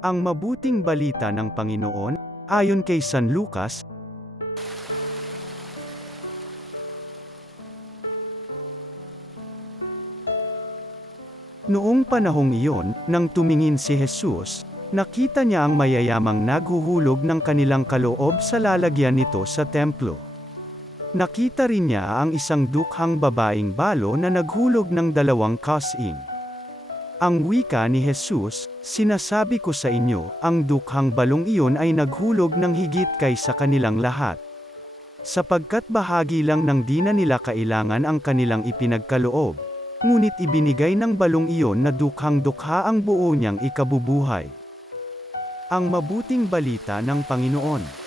Ang mabuting balita ng Panginoon, ayon kay San Lucas. Noong panahong iyon, nang tumingin si Jesus, nakita niya ang mayayamang naghuhulog ng kanilang kaloob sa lalagyan nito sa templo. Nakita rin niya ang isang dukhang babaeng balo na naghulog ng 2 kas-in. Ang wika ni Jesus, "Sinasabi ko sa inyo, ang dukhang balong iyon ay naghulog ng higit kaysa kanilang lahat. Sapagkat bahagi lang ng di na nila kailangan ang kanilang ipinagkaloob, ngunit ibinigay ng balong iyon na dukhang-dukha ang buo niyang ikabubuhay." Ang mabuting balita ng Panginoon.